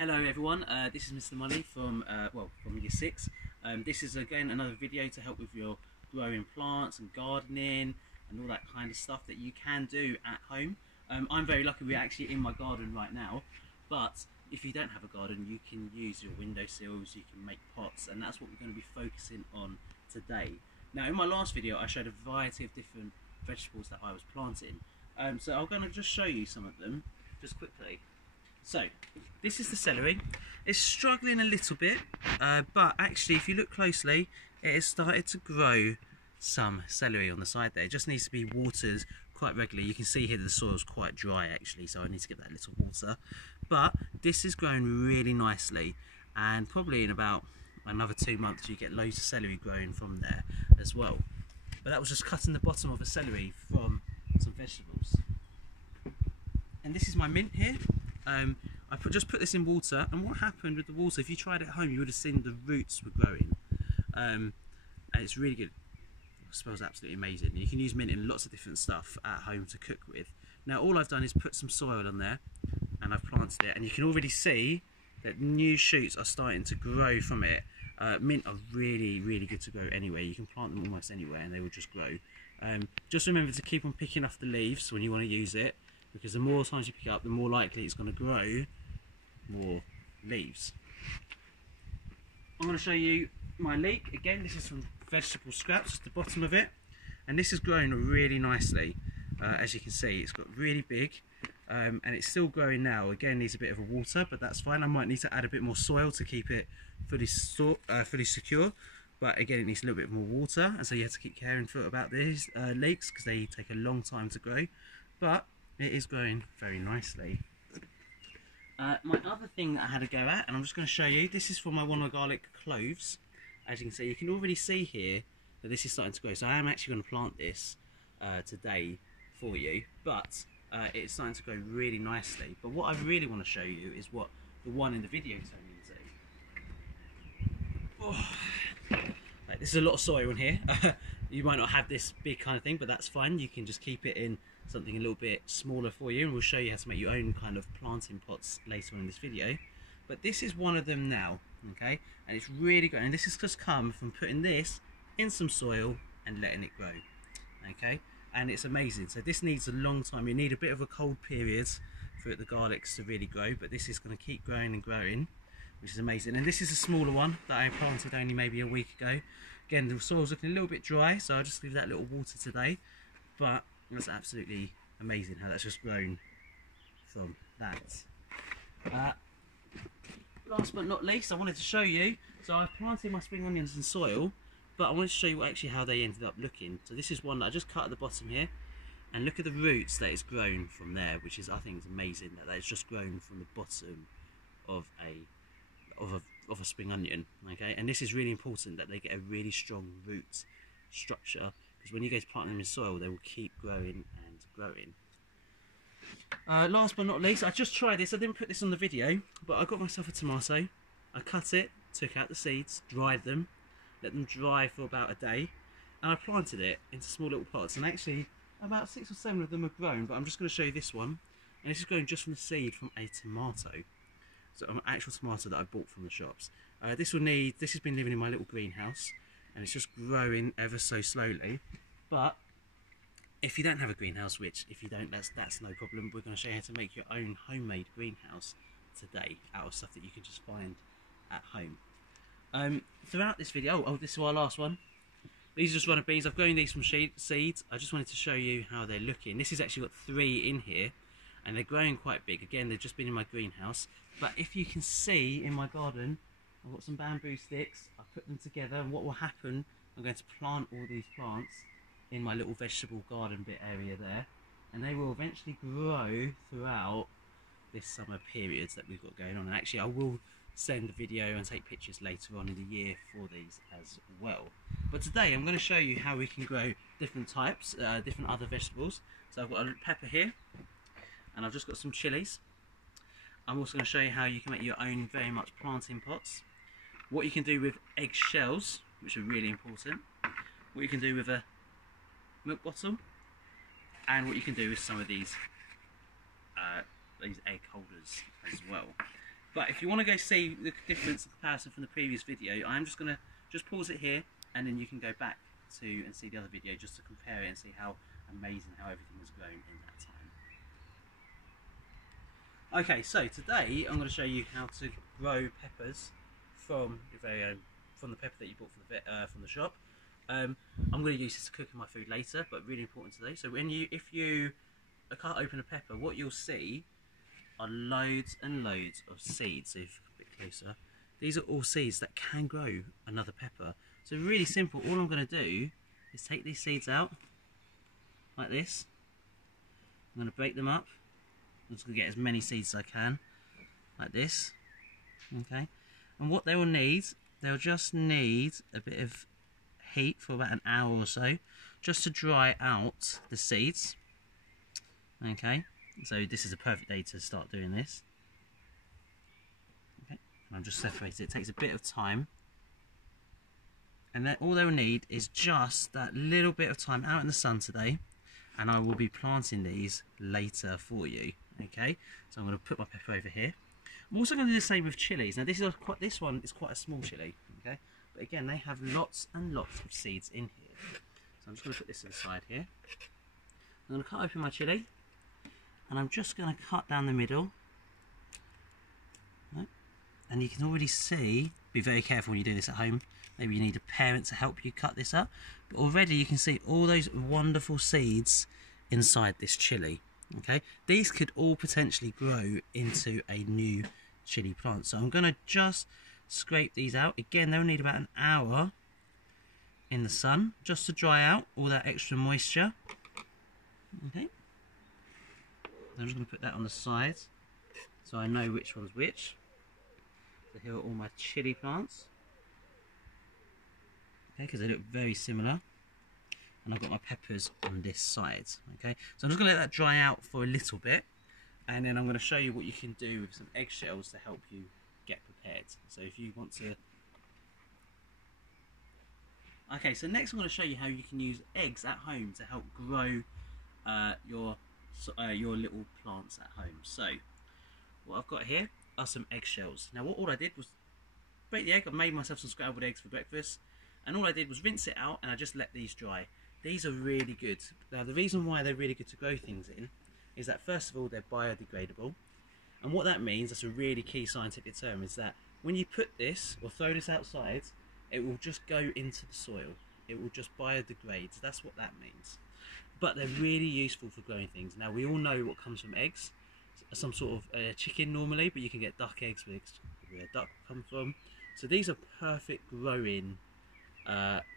Hello everyone, this is Mr. Mulley from Year 6. This is again another video to help with your growing plants and gardening and all that kind of stuff that you can do at home. I'm very lucky we're actually in my garden right now, but if you don't have a garden you can use your windowsills, you can make pots, and that's what we're going to be focusing on today. Now in my last video I showed a variety of different vegetables that I was planting, so I'm going to just show you some of them just quickly. So, this is the celery. It's struggling a little bit, but actually if you look closely, it has started to grow some celery on the side there. It just needs to be watered quite regularly. You can see here the soil's quite dry actually, so I need to get that little water. But this is growing really nicely, and probably in about another 2 months you get loads of celery growing from there as well. But that was just cutting the bottom of a celery from some vegetables. And this is my mint here. I just put this in water, and what happened with the water, if you tried it at home you would have seen the roots were growing, and it's really good. It smells absolutely amazing. You can use mint in lots of different stuff at home to cook with. Now all I've done is put some soil on there and I've planted it, and you can already see that new shoots are starting to grow from it. Mint are really good to grow anyway. You can plant them almost anywhere and they will just grow. Just remember to keep on picking off the leaves when you want to use it, because the more times you pick it up, the more likely it's going to grow more leaves. I'm going to show you my leek. Again, this is from vegetable scraps, just the bottom of it, and this is growing really nicely. As you can see, it's got really big, and it's still growing now. Again, needs a bit of a water, but that's fine. I might need to add a bit more soil to keep it fully secure, but again it needs a little bit more water, and so you have to keep caring about these leeks because they take a long time to grow, but it is growing very nicely. My other thing that I had a go at, and I'm just going to show you, this is for one of my garlic cloves. As you can see, you can already see here that this is starting to grow, so I am actually going to plant this today for you, but it's starting to grow really nicely. But what I really want to show you is what the one in the video turned into. Oh, like, this is a lot of soil in here. You might not have this big kind of thing, but that's fine. You can just keep it in something a little bit smaller for you, and we'll show you how to make your own kind of planting pots later on in this video. But this is one of them now, okay, and it's really good, and this has just come from putting this in some soil and letting it grow, okay, and it's amazing. So this needs a long time. You need a bit of a cold period for the garlics to really grow, but this is going to keep growing and growing, which is amazing. And this is a smaller one that I planted only maybe a week ago. Again, the soil's looking a little bit dry, so I'll just leave that little water today, but that's absolutely amazing how that's just grown from that. Last but not least, I wanted to show you, so I've planted my spring onions in soil, but I wanted to show you actually how they ended up looking. So this is one that I just cut at the bottom here, and look at the roots that it's grown from there, which is, I think, is amazing that it's just grown from the bottom of a spring onion, okay? And this is really important, that they get a really strong root structure, because when you go to plant them in soil they will keep growing and growing. Last but not least, I just tried this. I didn't put this on the video, but I got myself a tomato. I cut it, took out the seeds, dried them, let them dry for about a day, and I planted it into small little pots, and actually about 6 or 7 of them have grown. But I'm just going to show you this one, and this is grown just from the seed from a tomato. So an actual tomato that I bought from the shops. This has been living in my little greenhouse, and it's just growing ever so slowly. But if you don't have a greenhouse, which if you don't, that's no problem, we're going to show you how to make your own homemade greenhouse today out of stuff that you can just find at home. Throughout this video, this is our last one. These are just runner beans. I've grown these from seeds. I just wanted to show you how they're looking. This has actually got 3 in here, and they're growing quite big. Again, they've just been in my greenhouse, but if you can see in my garden, I've got some bamboo sticks. I've put them together, and what will happen, I'm going to plant all these plants in my little vegetable garden bit area there, and they will eventually grow throughout this summer periods that we've got going on. And actually I will send a video and take pictures later on in the year for these as well. But today I'm going to show you how we can grow different types, different other vegetables. So I've got a pepper here, and I've just got some chilies. I'm also going to show you how you can make your own very much planting pots, what you can do with egg shells, which are really important, what you can do with a milk bottle, and what you can do with some of these egg holders as well. But if you want to go see the difference, the comparison from the previous video, I'm just going to pause it here, and then you can go back to and see the other video just to compare it and see how amazing how everything has grown in that time. Okay, so today I'm going to show you how to grow peppers from your very own, from the pepper that you bought from the shop. I'm going to use this to cook in my food later, but really important today. So if you cut open a pepper, what you'll see are loads and loads of seeds. So if you look a bit closer, these are all seeds that can grow another pepper. So really simple. All I'm going to do is take these seeds out like this. I'm going to break them up. I'm just going to get as many seeds as I can like this. Okay. And what they will need, they'll just need a bit of heat for about an hour or so, just to dry out the seeds. Okay. So this is a perfect day to start doing this. Okay. And I'm just separating it. It takes a bit of time. And then all they'll need is just that little bit of time out in the sun today, and I will be planting these later for you. Okay, so I'm going to put my pepper over here. I'm also going to do the same with chilies. Now this one is quite a small chili, okay, but again they have lots and lots of seeds in here. So I'm just going to put this to the side here. I'm going to cut open my chili, and I'm just going to cut down the middle. Right. And you can already see, be very careful when you do this at home. Maybe you need a parent to help you cut this up. But already you can see all those wonderful seeds inside this chili. Okay, these could all potentially grow into a new chili plant. So I'm going to just scrape these out. Again, they'll need about an hour in the sun just to dry out all that extra moisture. Okay, I'm just going to put that on the side so I know which one's which. So here are all my chili plants. Okay, because they look very similar, and I've got my peppers on this side. Okay, so I'm just going to let that dry out for a little bit, and then I'm going to show you what you can do with some eggshells to help you get prepared. So if you want to... Okay, so next I'm going to show you how you can use eggs at home to help grow your little plants at home. So what I've got here are some eggshells. Now all I did was break the egg. I made myself some scrambled eggs for breakfast. And all I did was rinse it out, and I just let these dry. These are really good. Now the reason why they're really good to grow things in is that first of all they're biodegradable. And what that means, that's a really key scientific term, is that when you put this or throw this outside, it will just go into the soil. It will just biodegrade. So that's what that means. But they're really useful for growing things. Now we all know what comes from eggs. Some sort of chicken normally, but you can get duck eggs where duck come from. So these are perfect growing.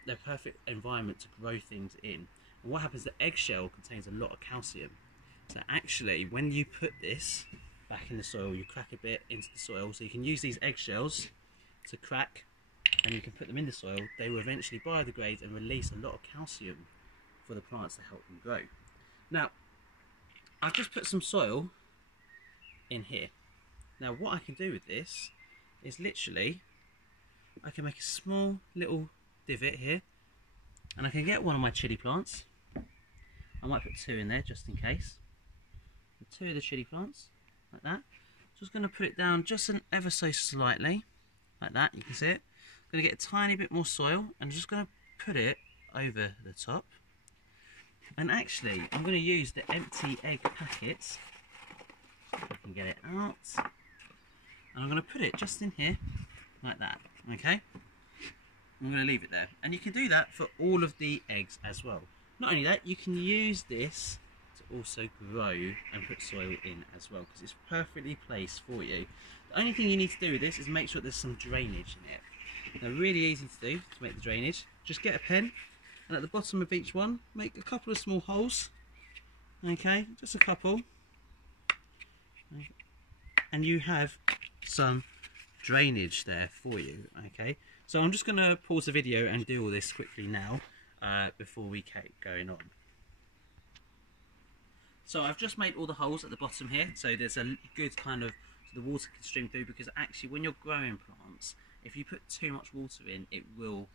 They're perfect environment to grow things in. And what happens, the eggshell contains a lot of calcium. So actually when you put this back in the soil, you crack a bit into the soil, so you can use these eggshells to crack, and you can put them in the soil. They will eventually biodegrade and release a lot of calcium for the plants to help them grow. Now I've just put some soil in here. Now what I can do with this is literally I can make a small little divot here, and I can get one of my chili plants. I might put two in there just in case. Two of the chili plants like that. Just going to put it down just an ever so slightly like that. You can see it. I'm going to get a tiny bit more soil and I'm just going to put it over the top. And actually I'm going to use the empty egg packets. If I can get it out. And I'm going to put it just in here like that. Okay. I'm going to leave it there, and you can do that for all of the eggs as well. Not only that, you can use this to also grow and put soil in as well, because it's perfectly placed for you. The only thing you need to do with this is make sure there's some drainage in it. Now really easy to do to make the drainage. Just get a pen, and at the bottom of each one make a couple of small holes. Okay, just a couple, and you have some drainage there for you. Okay, so I'm just going to pause the video and do all this quickly now before we keep going on. So I've just made all the holes at the bottom here, so there's a good kind of, so the water can stream through, because actually when you're growing plants, if you put too much water in, it will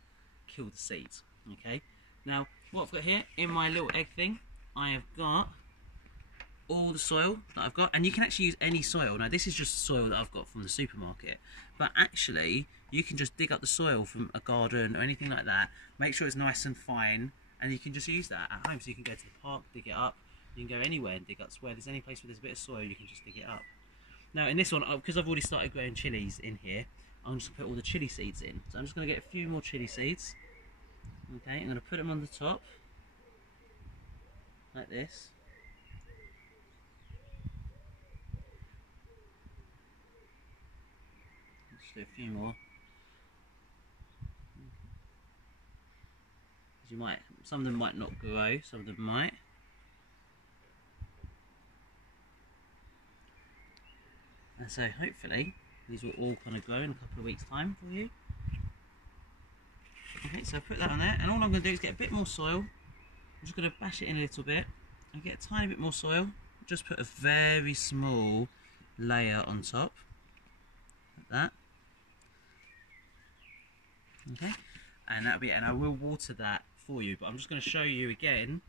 kill the seeds. Okay, now what I've got here in my little egg thing, I have got all the soil that I've got, and you can actually use any soil. Now this is just soil that I've got from the supermarket, but actually you can just dig up the soil from a garden or anything like that, make sure it's nice and fine, and you can just use that at home. So you can go to the park, dig it up, you can go anywhere and dig up where there's any place where there's a bit of soil, you can just dig it up. Now in this one, because I've already started growing chilies in here, I'm just going to put all the chili seeds in. So I'm just going to get a few more chili seeds. Okay, I'm going to put them on the top, like this. Let's do a few more. You might, some of them might not grow, some of them might. And so hopefully these will all kind of grow in a couple of weeks' time for you. Okay, so put that on there, and all I'm going to do is get a bit more soil. I'm just going to bash it in a little bit and get a tiny bit more soil. Just put a very small layer on top, like that. Okay, and that'll be it. And I will water that for you, but I'm just going to show you again.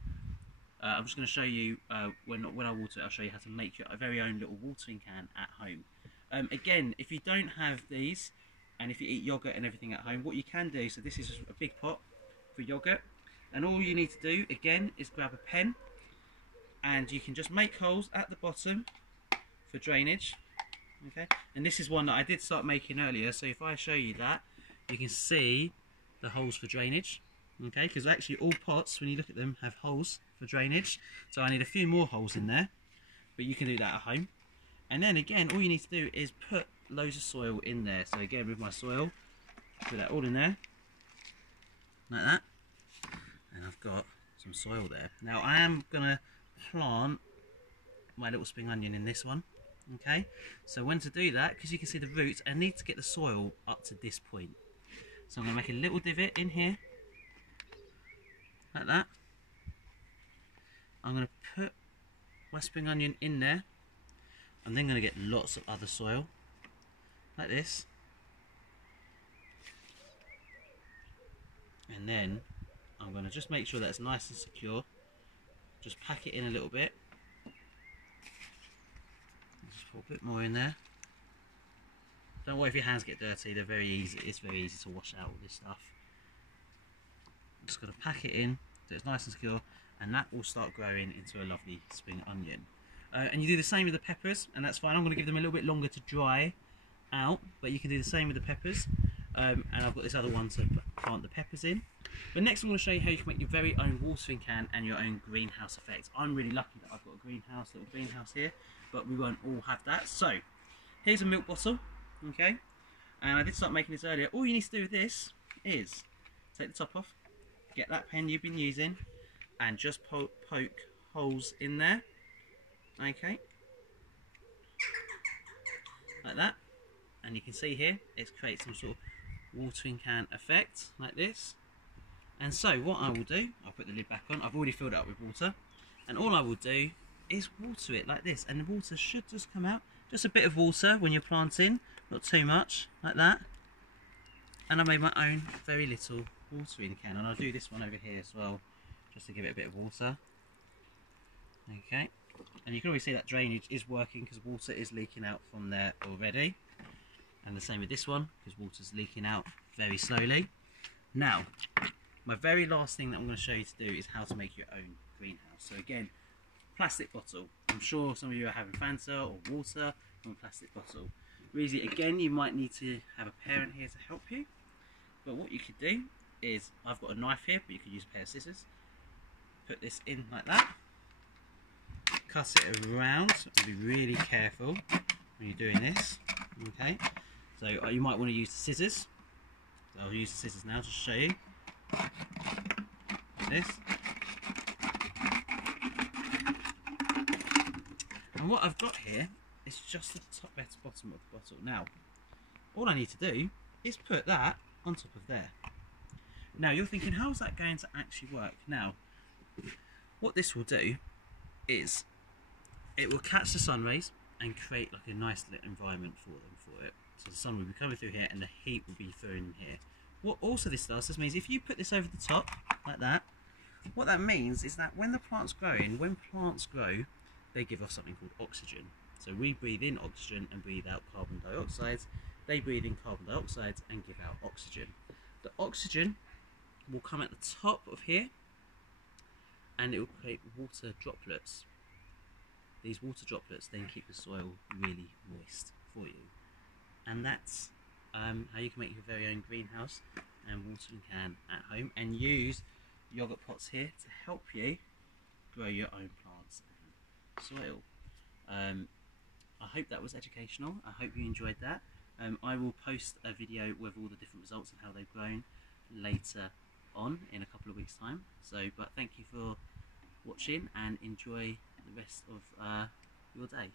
I'm just going to show you when I water it, I'll show you how to make your very own little watering can at home. Again, if you don't have these, and if you eat yogurt and everything at home, what you can do, so this is a big pot for yogurt, and all you need to do again is grab a pen, and you can just make holes at the bottom for drainage. Okay, and this is one that I did start making earlier, so if I show you that, you can see the holes for drainage. Okay, because actually all pots, when you look at them, have holes for drainage, so I need a few more holes in there, but you can do that at home. And then again, all you need to do is put loads of soil in there. So again, with my soil, put that all in there, like that, and I've got some soil there. Now I am going to plant my little spring onion in this one. Okay, so when to do that, because you can see the roots, I need to get the soil up to this point. So I'm going to make a little divot in here, like that. I'm going to put my spring onion in there. I'm then going to get lots of other soil, like this. And then I'm going to just make sure that it's nice and secure. Just pack it in a little bit. Just put a bit more in there. Don't worry if your hands get dirty, they're very easy. It's very easy to wash out all this stuff. I'm just going to pack it in so it's nice and secure, and that will start growing into a lovely spring onion. And you do the same with the peppers, and that's fine. I'm going to give them a little bit longer to dry out, but you can do the same with the peppers. And I've got this other one to plant the peppers in. But next I'm going to show you how you can make your very own watering can and your own greenhouse effect. I'm really lucky that I've got a little greenhouse here, but we won't all have that. So here's a milk bottle, okay? And I did start making this earlier. All you need to do with this is take the top off, get that pen you've been using, and just poke holes in there. Okay, like that, and you can see here it creates some sort of watering can effect like this. And so what I will do, I'll put the lid back on. I've already filled it up with water, and all I will do is water it like this, and the water should just come out, just a bit of water when you're planting, not too much, like that. And I made my own very little watering can, and I'll do this one over here as well, just to give it a bit of water. Okay, and you can already see that drainage is working because water is leaking out from there already. And the same with this one, because water's leaking out very slowly. Now, my very last thing that I'm going to show you to do is how to make your own greenhouse. So again, plastic bottle. I'm sure some of you are having Fanta or water from a plastic bottle. Really, again, you might need to have a parent here to help you. But what you could do is, I've got a knife here, but you could use a pair of scissors. Put this in like that. Cut it around, and be really careful when you're doing this. Okay, so you might want to use the scissors. So I'll use the scissors now to show you. Like this. And what I've got here is just the top bottom of the bottle. Now, all I need to do is put that on top of there. Now you're thinking, how is that going to actually work? Now, what this will do is it will catch the sun rays and create like a nice little environment for it. So the sun will be coming through here and the heat will be through in here. What also this does, this means if you put this over the top like that, what that means is that when the plant's growing, when plants grow, they give off something called oxygen. So we breathe in oxygen and breathe out carbon dioxide. They breathe in carbon dioxide and give out oxygen. The oxygen will come at the top of here and it will create water droplets. These water droplets then keep the soil really moist for you. And that's how you can make your very own greenhouse and watering can at home, and use yogurt pots here to help you grow your own plants and soil. I hope that was educational. I hope you enjoyed that. I will post a video with all the different results and how they've grown later on in a couple of weeks time. But thank you for watching and enjoy the rest of your day.